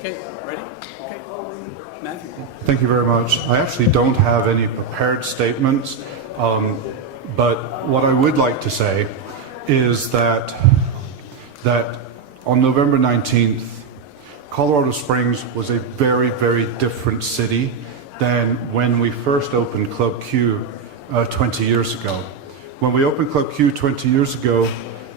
Okay, ready? Okay. Matthew. Thank you very much. I actually don't have any prepared statements, but what I would like to say is that on November 19th, Colorado Springs was a very, very different city than when we first opened Club Q 20 years ago. When we opened Club Q 20 years ago,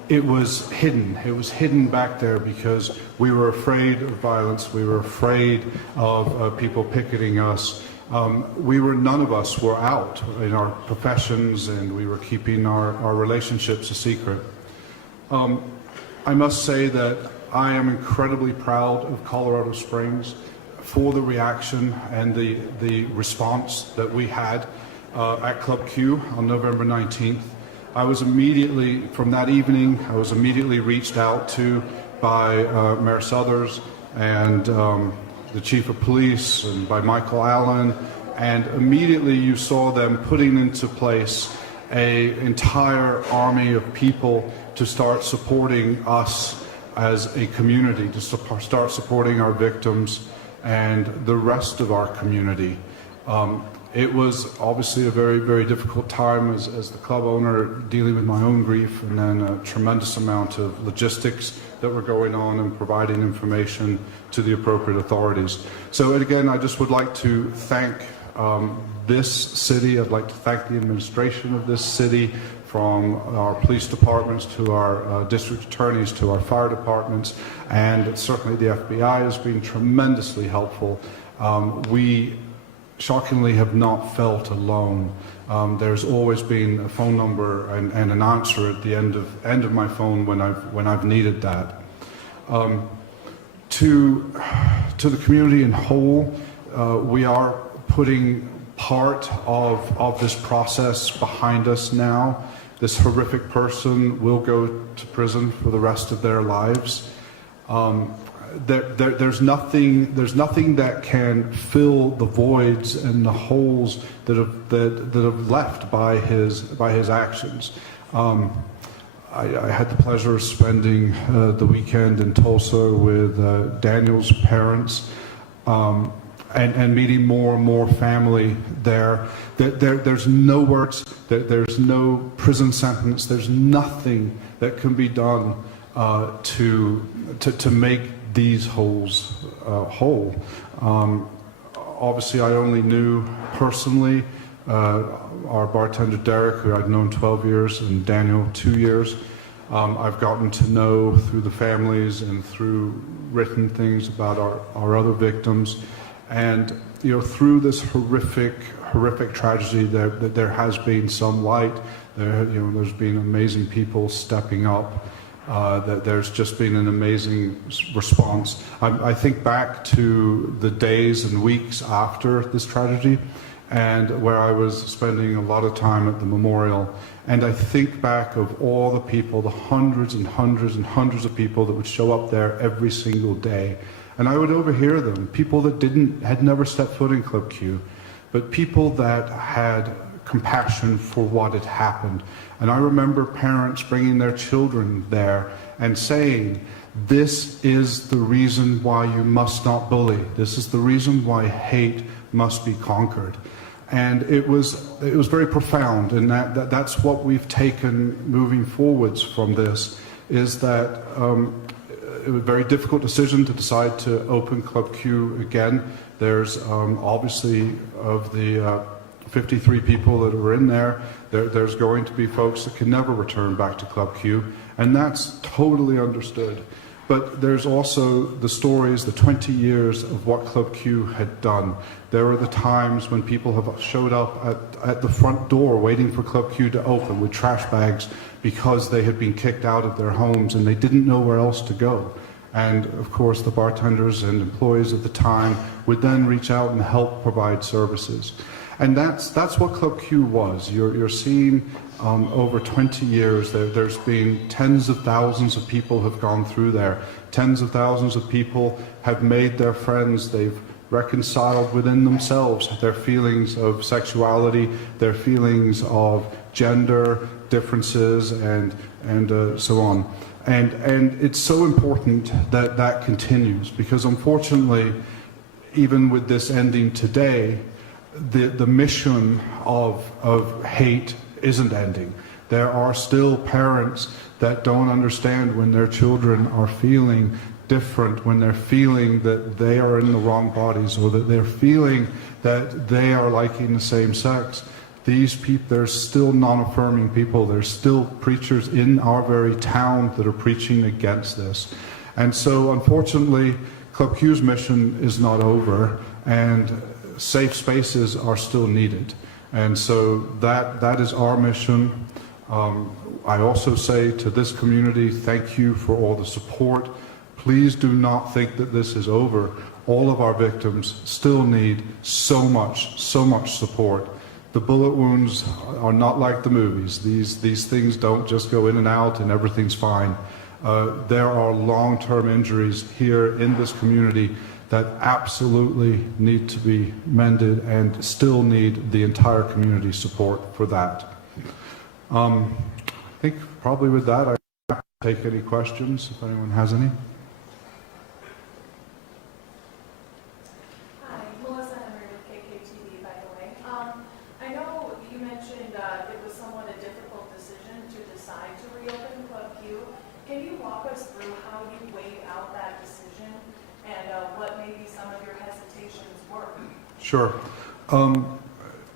it was hidden. It was hidden back there because we were afraid of violence. We were afraid of people picketing us. None of us were out in our professions, and we were keeping our relationships a secret. I must say that I am incredibly proud of Colorado Springs for the reaction and the response that we had at Club Q on November 19th. I was immediately, from that evening, reached out to by Mayor Suthers and the Chief of Police and by Michael Allen, and immediately you saw them putting into place an entire army of people to start supporting us as a community, to start supporting our victims and the rest of our community. It was obviously a very, very difficult time as the club owner, dealing with my own grief, and then a tremendous amount of logistics that were going on and providing information to the appropriate authorities. So again, I just would like to thank this city. I'd like to thank the administration of this city, from our police departments to our district attorneys to our fire departments, and certainly the FBI has been tremendously helpful. We shockingly have not felt alone. There's always been a phone number and an answer at the end of my phone when I've needed that. To the community in whole, we are putting part of this process behind us now. This horrific person will go to prison for the rest of their lives. There's nothing that can fill the voids and the holes that have left by his actions. I had the pleasure of spending the weekend in Tulsa with Daniel's parents, and meeting more and more family there. There's no words, there's no prison sentence, there's nothing that can be done to make these holes whole. Obviously, I only knew personally our bartender Derek, who I'd known 12 years, and Daniel 2 years. I've gotten to know through the families and through written things about our other victims, and through this horrific tragedy, there has been some light. There's been amazing people stepping up. That there's just been an amazing response. I think back to the days and weeks after this tragedy, and where I was spending a lot of time at the memorial, and I think back of all the people, the hundreds and hundreds and hundreds of people that would show up there every single day, and I would overhear them, people that had never stepped foot in Club Q, but people that had compassion for what had happened. And I remember parents bringing their children there and saying, this is the reason why you must not bully. This is the reason why hate must be conquered. And it was very profound, and that's what we've taken moving forwards from this, is that it was a very difficult decision to decide to open Club Q again. There's obviously, of the 53 people that were in there's going to be folks that can never return back to Club Q, and that's totally understood. But there's also the stories, the 20 years of what Club Q had done. There are the times when people have showed up at the front door waiting for Club Q to open with trash bags because they had been kicked out of their homes and they didn't know where else to go. And of course the bartenders and employees at the time would then reach out and help provide services. And that's what Club Q was. You're seeing over 20 years there's been tens of thousands of people have gone through there. Tens of thousands of people have made their friends. They've reconciled within themselves their feelings of sexuality, their feelings of gender differences, and so on. And it's so important that that continues, because unfortunately, even with this ending today, the mission of hate isn't ending. There are still parents that don't understand when their children are feeling different, when they're feeling that they are in the wrong bodies, or that they're feeling that they are liking the same sex. These people, there's still non-affirming people, there's still preachers in our very town that are preaching against this. And so unfortunately, Club Q's mission is not over, and safe spaces are still needed. And so that is our mission. I also say to this community, thank you for all the support. Please do not think that this is over. All of our victims still need so much support. The bullet wounds are not like the movies. These things don't just go in and out and everything's fine. There are long-term injuries here in this community that absolutely need to be mended, and still need the entire community support for that. I think probably with that, I can take any questions if anyone has any. Hi, Melissa Henry with KKTV, by the way. I know you mentioned it was somewhat a difficult decision to decide to reopen Club Q. Can you walk us through how you weighed out that decision, and what maybe some of your hesitations were? Sure.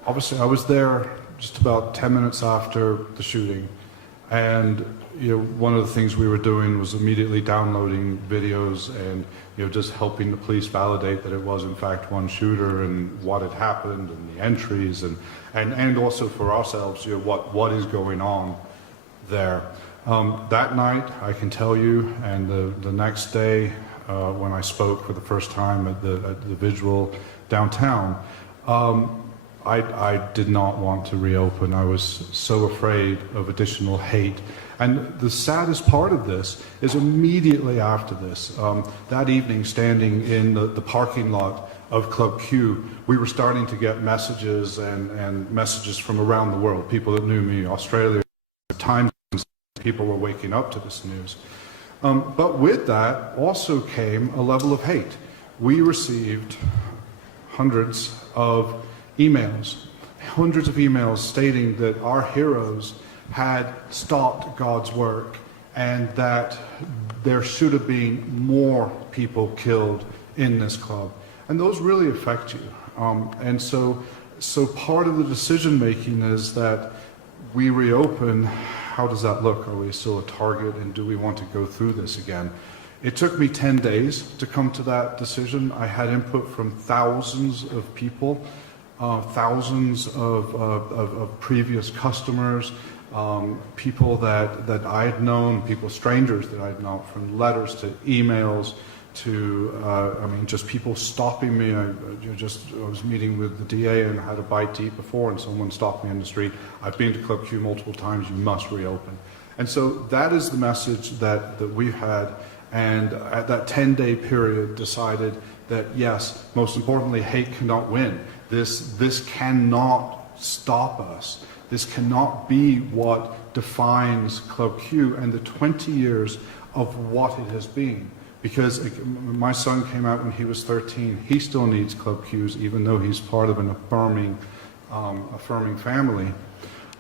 Obviously, I was there just about 10 minutes after the shooting, and one of the things we were doing was immediately downloading videos and just helping the police validate that it was in fact one shooter, and what had happened, and the entries, and also for ourselves, what is going on there. That night, I can tell you, and the next day when I spoke for the first time at the vigil downtown, I did not want to reopen. I was so afraid of additional hate. And the saddest part of this is immediately after this, that evening, standing in the parking lot of Club Q, we were starting to get messages and messages from around the world, people that knew me, Australia, time, people were waking up to this news. But with that also came a level of hate. We received hundreds of emails stating that our heroes had stopped God's work, and that there should have been more people killed in this club. And those really affect you. And so part of the decision making is that we reopen. How does that look? Are we still a target, and do we want to go through this again? It took me 10 days to come to that decision. I had input from thousands of people, thousands of previous customers, people that I had known, strangers that I had known, from letters to emails to, just people stopping me. I was meeting with the DA and had a bite to eat before, and someone stopped me in the street. I've been to Club Q multiple times, you must reopen. And so that is the message that we had, and at that 10-day period decided that yes, most importantly, hate cannot win. This cannot stop us. This cannot be what defines Club Q and the 20 years of what it has been. Because my son came out when he was 13. He still needs Club Qs, even though he's part of an affirming family.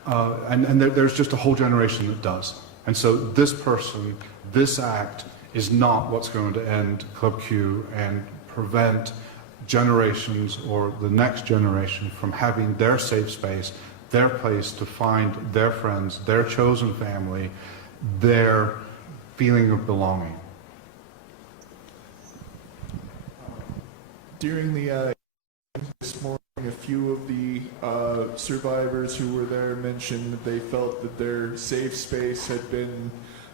And there's just a whole generation that does. And so this person, this act, is not what's going to end Club Q and prevent generations or the next generation from having their safe space, their place to find their friends, their chosen family, their feeling of belonging. During the this morning, a few of the survivors who were there mentioned that they felt that their safe space had been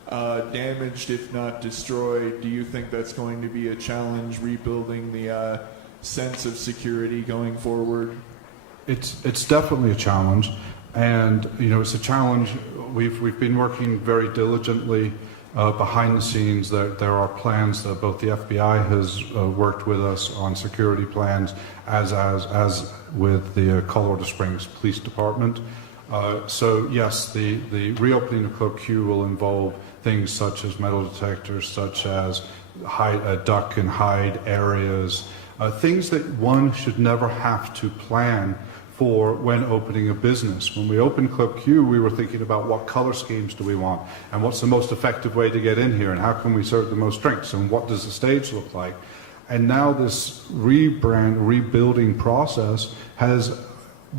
damaged, if not destroyed. Do you think that's going to be a challenge, rebuilding the sense of security going forward? It's definitely a challenge, and it's a challenge. We've been working very diligently behind the scenes. There are plans that both the FBI has worked with us on security plans, as with the Colorado Springs Police Department. So yes, the reopening of Club Q will involve things such as metal detectors, such as duck and hide areas, things that one should never have to plan for when opening a business. When we opened Club Q, we were thinking about what color schemes do we want, and what's the most effective way to get in here, and how can we serve the most drinks, and what does the stage look like. And now this rebuilding process has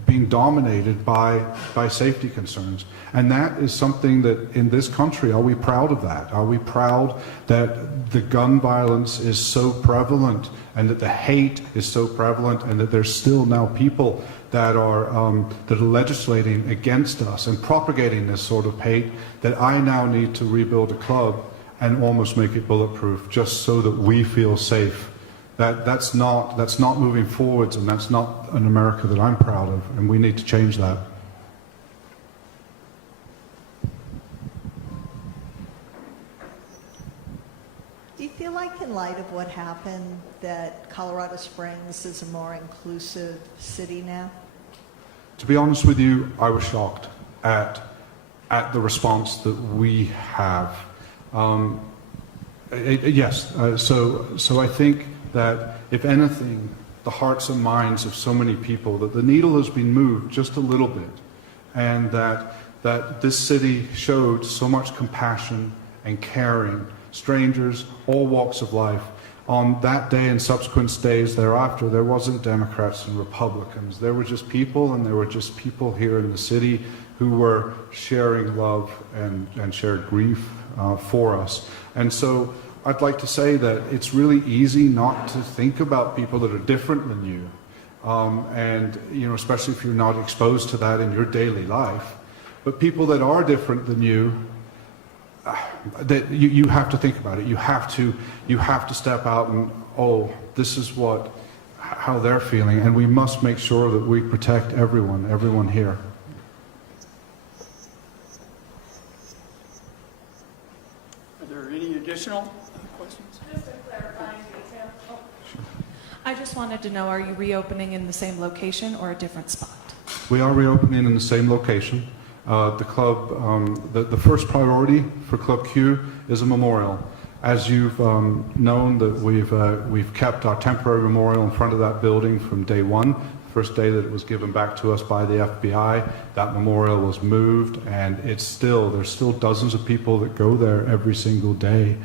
been dominated by safety concerns. And that is something that in this country, are we proud of that? Are we proud that the gun violence is so prevalent, and that the hate is so prevalent, and that there's still now people that are legislating against us and propagating this sort of hate, that I now need to rebuild a club and almost make it bulletproof just so that we feel safe? That's not moving forwards, and that's not an America that I'm proud of, and we need to change that. Do you feel like, in light of what happened, that Colorado Springs is a more inclusive city now? To be honest with you, I was shocked at the response that we have. Yes, so I think that, if anything, the hearts and minds of so many people, that the needle has been moved just a little bit, and that this city showed so much compassion and caring, strangers, all walks of life. On that day and subsequent days thereafter, there wasn't Democrats and Republicans. There were just people, and there were just people here in the city who were sharing love and shared grief for us. And so I'd like to say that it's really easy not to think about people that are different than you, and especially if you're not exposed to that in your daily life. But people that are different than you, that you have to think about it. You have to step out and, this is how they're feeling, and we must make sure that we protect everyone here. Are there any additional questions? Just a clarifying detail. Oh. I just wanted to know, are you reopening in the same location or a different spot? We are reopening in the same location. The club, the first priority for Club Q is a memorial. As you've known, that we've kept our temporary memorial in front of that building from day one. First day that it was given back to us by the FBI, that memorial was moved, and there's still dozens of people that go there every single day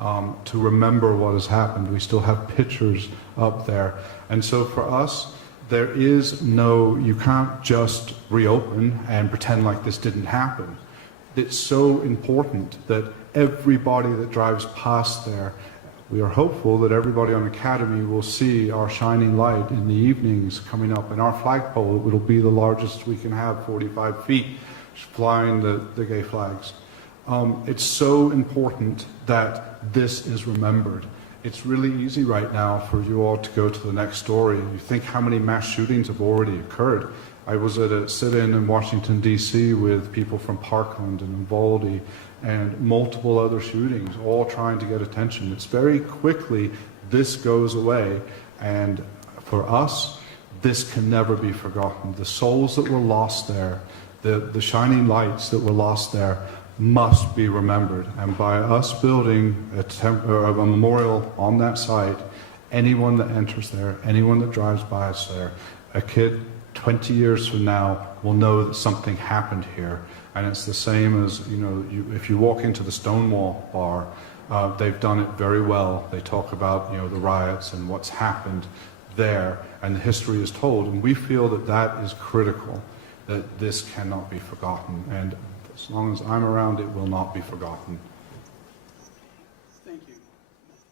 to remember what has happened. We still have pictures up there. And so for us, you can't just reopen and pretend like this didn't happen. It's so important that everybody that drives past there, we are hopeful that everybody on Academy will see our shining light in the evenings coming up, and our flagpole, it'll be the largest we can have, 45 feet, flying the gay flags. It's so important that this is remembered. It's really easy right now for you all to go to the next story. You think how many mass shootings have already occurred. I was at a sit-in in Washington, D.C. with people from Parkland and Uvalde and multiple other shootings, all trying to get attention. It's very quickly, this goes away. And for us, this can never be forgotten. The souls that were lost there, the shining lights that were lost there, must be remembered. And by us building a memorial on that site, anyone that enters there, anyone that drives by us there, a kid 20 years from now will know that something happened here. And it's the same as, if you walk into the Stonewall bar, they've done it very well. They talk about, the riots and what's happened there, and the history is told. And we feel that that is critical, that this cannot be forgotten. And as long as I'm around, it will not be forgotten.